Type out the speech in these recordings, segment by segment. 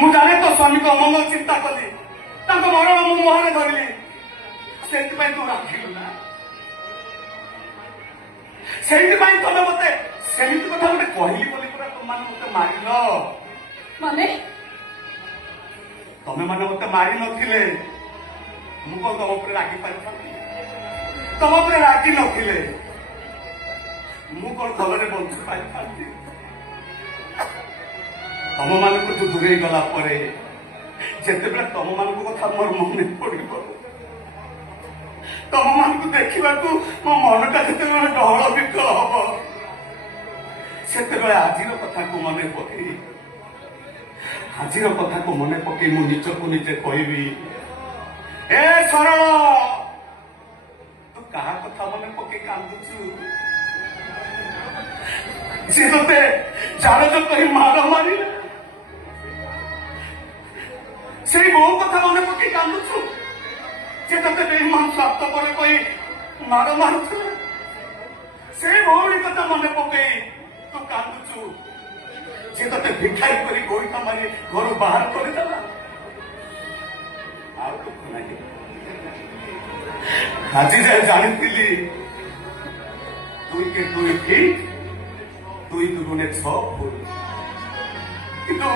मुझे तो स्वामी को अमंगल चिंता कली मरण मु मुहरे धरली से तू राखिलु ना से तमें मत सेमती कथा गोटे कहली बोली पूरा तुम मत मारिल माने तमें मैंने मत मारि नथिले मु कौन तुम उपर रागी पारि तुम उपर रागी नथिले मु कौन भलरे बंचु पारि तम मान जो दूरे गला जिते तम मान कथा मोर मन पड़ तम मान देखा मो मनटा जिते डहल विकल हम से आज कथा को मन पकई आज कथा को मन पकई मु निजक निजे कहबी ए सरल तू क्या कथा मन पकई कांदुचु सी ते जार जो कही मार मारे से मो कथा मन पकई कांदुचु से ते बेईमान स्वार्थ पर कही मार मारुला से भौणी कथा मन पकई तू कांदुचु से ते भिखाई करी गोईठा मारी घर बाहर करदेला आज जाए जानी दुई के दुई फीट दुई दुगुणे 6 फुट किंतु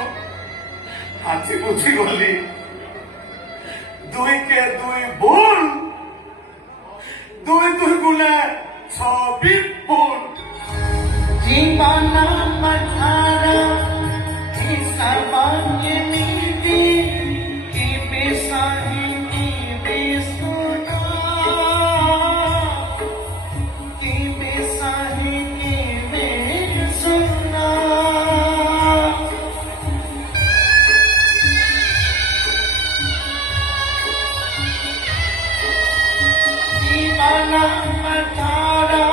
आज बुझीगली दुई के दुई बुल दुई दुई गुणे 26 फुट जीवन मठारा सामान्य नीति की बेसाहिनी बेसुना की बेसाहिनी बेसुना जीवन मठारा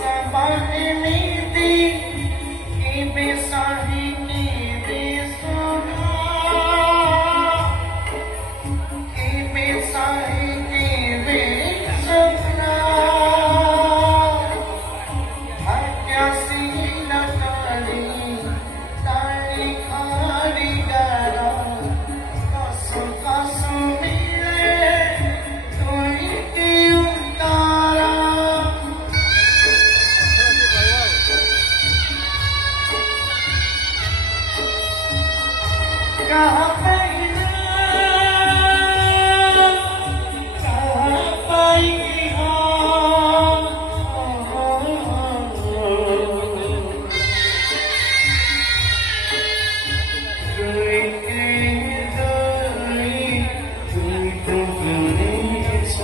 सामान्य नीति की बेसाहिनी बेसुना की बेसाहिनी बेसुना भाग्यशील काली ताली खारी गारा कसु कसु मिले तुई की उतारा कहाँ पाइना कहाँ पाई हो दुई के दुई दुगुणे 6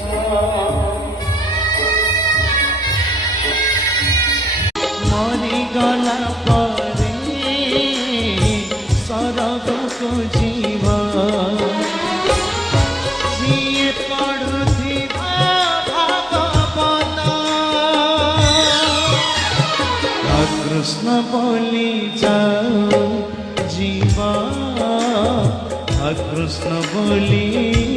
मरी गला परे सरग को जीवन जिए पढ़ुथिबा भागवत कृष्ण बोली जाओ जीवन कृष्ण बोली